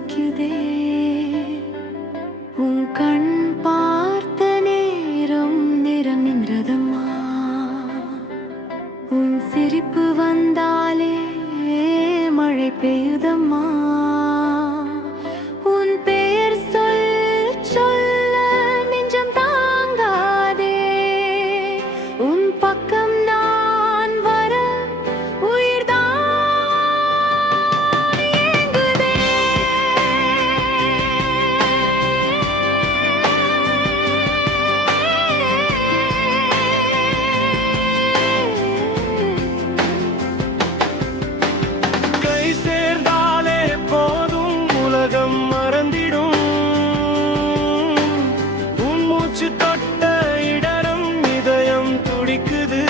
துடிக்குதே உன் கண் பார்த்த நேரம் நிறம் நின்றதம்மா உன் சிரிப்பு வந்தாலே மழை பெய்யுதம்மா உன் பெயர் சொல்ல நெஞ்சம் தாங்காதே உன் பக்கம் நான் வர உயிர்தான் ஏங்குதே கை சேர்ந்தாலே போதும் உலகம் மறந்திடும் உன் மூச்சு தொட்ட இடரம் இதயம் துடிக்குது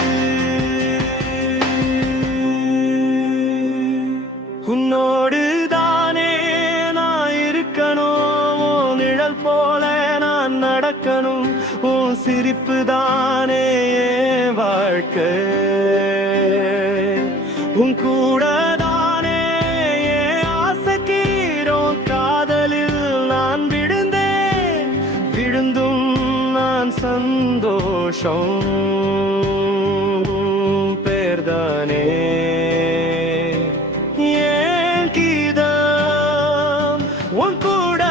உன்னோடு தானே நான் இருக்கணும் உன் நிழல் போல நான் நடக்கணும் உன் சிரிப்பு தானே என் வாழ்க்கை உன் கூட தானே என் ஆசைக்கீரோம் காதலில் நான் விழுந்தும் நான் சந்தோஷம் பேர்தானே ஏன் கீதம் உன் கூட